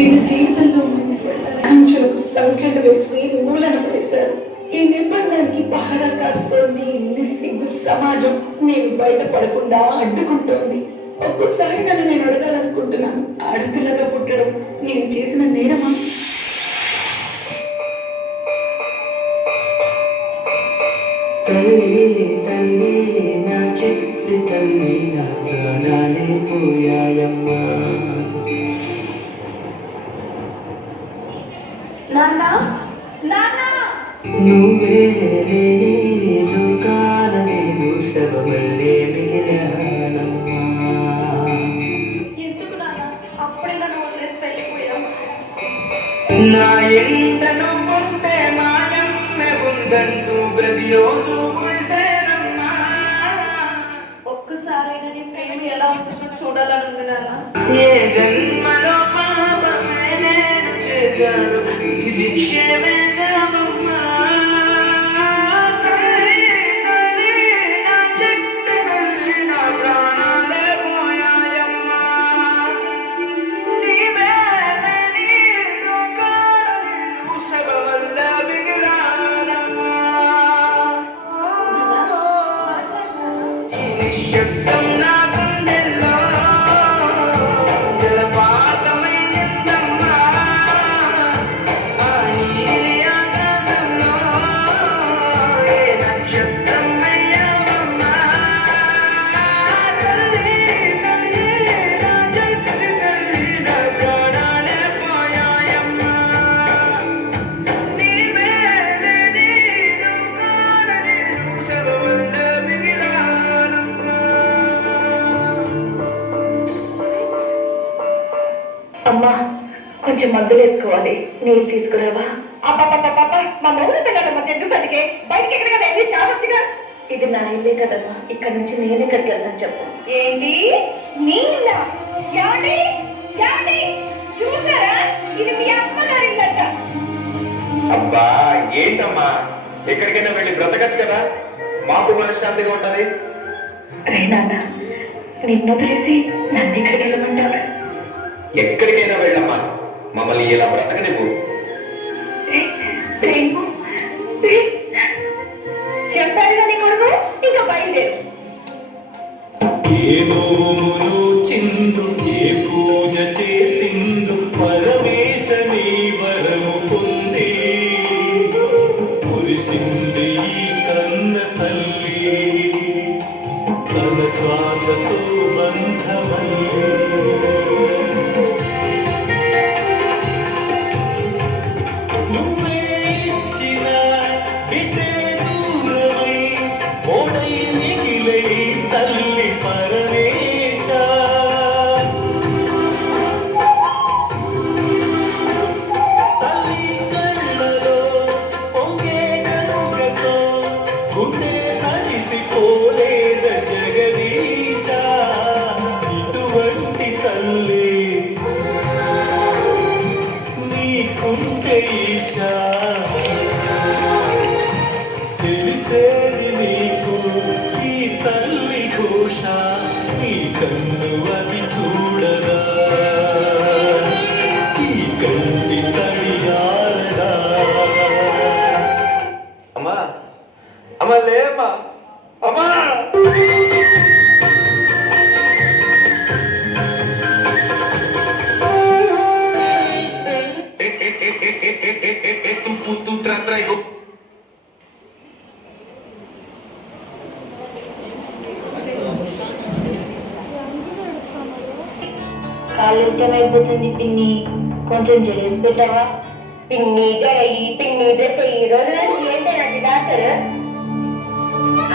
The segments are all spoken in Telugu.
నేను జీవితంలో ముందుకు వెళ్ళాలి ఆకాంక్షలకు సంఖ్యలు వేసి మూలన పడేశారు. ఈ నిర్బంధానికి పహరా కాస్తోంది నిస్సిగ్గు సమాజం. నేను బయటపడకుండా అడ్డుకుంటోంది. ఒక్కొక్కసారి నన్ను నేను అడగాలనుకుంటున్నాను, ఆడపిల్లగా పుట్టడం నేను చేసిన నేరమా? తల్లి తల్లి నా చెట్టు తల్లి నా ప్రాణాలే పోయాయమ్మా. నువ్వే నేను కాన నేను శవమల్లే మిగిలానమ్మా. నా ఎంత నువ్వుంటే మాయమ్మె ఉందంటూ ప్రతిరోజు ముడిసేనమ్మా. ఒక్కసారైనా నీ ప్రేమ ఎలా ఉంటుందో చూడాలని నాన్న. ఏ జన్మలో పాపమే నేను చేశాను, ఈ శిక్షే వేశావమ్మా. తల్లి తల్లి నా చెట్టు తల్లి నా ప్రాణాలే పోయాయమ్మా. నీవే నేను కాను శవమల్లే మిగిలానమ్మా. ఈ నిశ్శబ్దం నా గుండెల్లో జలపాతమైందమ్మా. ఆ నీలి ఆకాశంలో ఏ నక్షత్రం అయ్యావమ్మా. తల్లి తల్లి నా చెట్టు తల్లి నా ప్రాణాలే పోయాయమ్మా. నీవే నేను కాన నేను శవమల్లే మిగిలానమ్మా. అమ్మా, కొంచెం మందులు వేసుకోవాలి, నీళ్ళు తీసుకురావా? మా మౌన పిల్లల మధ్య ఎందుకు బతికే? బయటికి ఎక్కడికి వెళ్ళి చావచ్చుగా. ఇది నా ఇల్లే కదమ్మా, ఇక్కడ నుంచి నేను ఎక్కడికి వెళ్తాను చెప్పు. ఏంటి నీళ్ళ? చూసారా, ఇది మీ అమ్మగారి ఇల్లంట. అబ్బా ఏంటమ్మా, ఎక్కడికైనా వెళ్ళి బ్రతకచ్చు కదా, మాకు మనశ్శాంతిగా ఉంటది. రే నాన్న, నిన్ను వదిలేసి నన్ను ఎక్కడికి వెళ్ళమంటావా? ఎక్కడికైనా వెళ్ళమ్మా, మమ్మల్ని ఇలా బ్రతకనివ్వు. చెప్పారుగా నీ కొడుకు, ఇంకా బయలుదేరు. ఏ నోములు చిందు ఏ పూజ చేసిందు పరమేశ నీ వరము పొంది మురిసింది ఈ కన్న తల్లి తన శ్వాసతో బంధమల్లి. నువ్వే ఇచ్చిన బిడ్డే దూరమై ఓడై మిగిలై తల్లి పరమేశ. తల్లి కళ్ళలో పొంగే గంగతో గుండె తడిసిపోలేద జగదీశ. ఇటువంటి తల్లి నీకుంటే ఈశా, తెలిసేది నీకు ఈ తల్లి ఘోష. ఈ కన్ను అది చూడదా, ఈ కంటి తడియారదా. అమ్మా అమ్మా లేమ్మా, అమ్మా. Tu traigo. కాళ్ళు ఇష్టమైపోతుంది పిన్ని, కొంచెం జలేసి పెట్టావా? పిన్ని జరయి, పిన్ని డ్రెస్ ఈ రోజు ఏంటి నాకు డాక్టర్?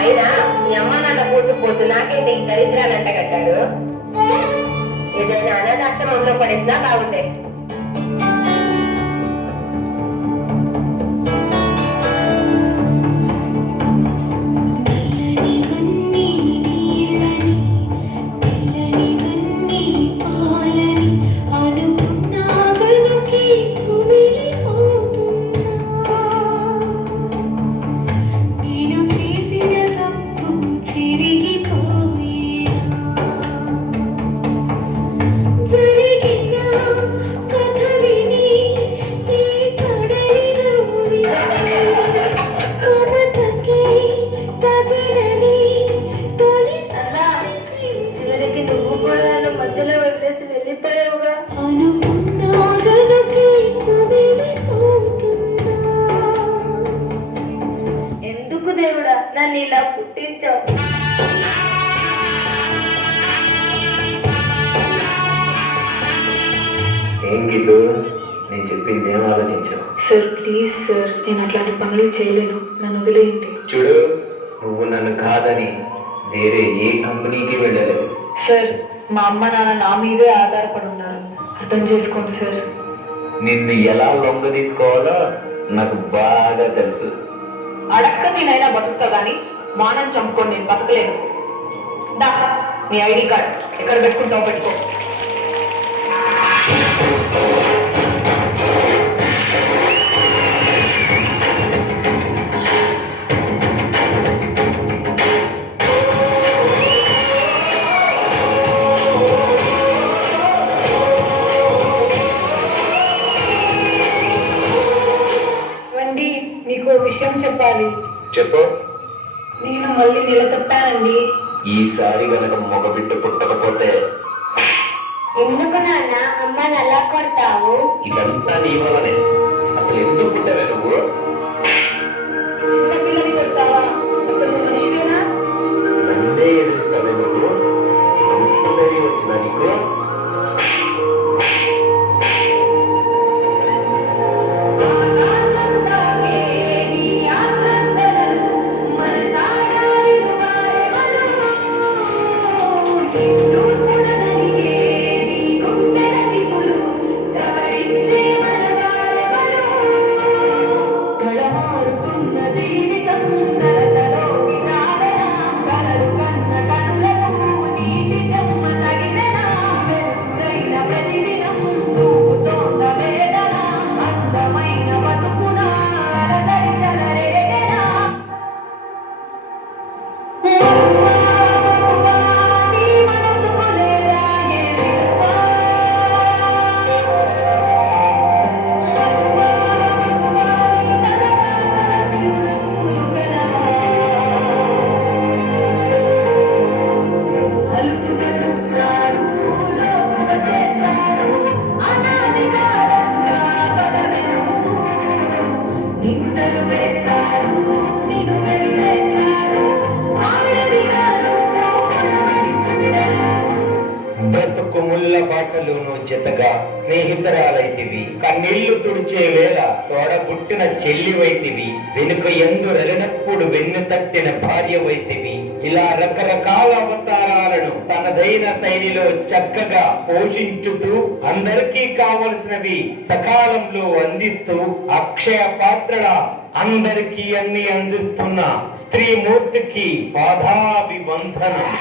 అయినా మీ అమ్మ నాన్న పోతూ నాకేంటి దరిద్రాలంట కట్టారు? ఏదైనా అనాథాశ్రమంలో పడేసినా బాగుండే. జరిగిన ఏం గీతు, నేను చెప్పింది ఏం ఆలోచించావు? సార్ ప్లీజ్ సార్, నేను అట్లాంటి పనులు చేయలేను, నన్ను వదిలేయండి. చూడు, నువ్వు నన్ను కాదని వేరే ఏ కంపెనీకి వెళ్ళలేవు. సార్ మా అమ్మ నాన్న నా మీదే ఆధారపడి ఉన్నారు, అర్థం చేసుకోండి సార్. నిన్ను ఎలా లొంగ తీసుకోవాలో నాకు బాగా తెలుసు. అడక్క తినైనా బతుకుతా గానీ మానం చంపుకొని నేను బతకలేను. దా నీ ఐడి కార్డ్ ఎక్కడ పెట్టుకుంటావు పెట్టుకో. వండి మీకు ఓ విషయం చెప్పాలి. చెప్పు. నేను మళ్ళీ నిలదొప్పానండి. ఈసారి గనక మగబిడ్డ పుట్టకపోతే ఎందుకు నాన్న అమ్మని అలా కొడతావు? ఇదంతా నీ వల్లనే. అసలు ఎందుకు పుట్టవే నువ్వు? చిన్నపిల్లని కొడతావా? అసలు నువ్వు మనిషివేనా? నన్నే ఎదురుస్తావే నువ్వు? ఎంత ధైర్యం వచ్చినా నీకు? బ్రతుకు ముళ్ళ బాటలోను జతగా స్నేహితురాలైతివి, కన్నీళ్లు తుడిచే వేళ తోడబుట్టిన చెల్లివైతివి, వెనుక ఎందు రలినప్పుడు వెన్ను తట్టిన భార్యవైతివి. ఇలా రకరకాల అవతారాలను తనదైన శైలిలో చక్కగా పోషించుతూ అందరికీ కావలసినవి సకాలంలో అందిస్తూ అక్షయ పాత్రల అందరికీ అన్ని అందిస్తున్న స్త్రీమూర్తికి పాదాభివందనం.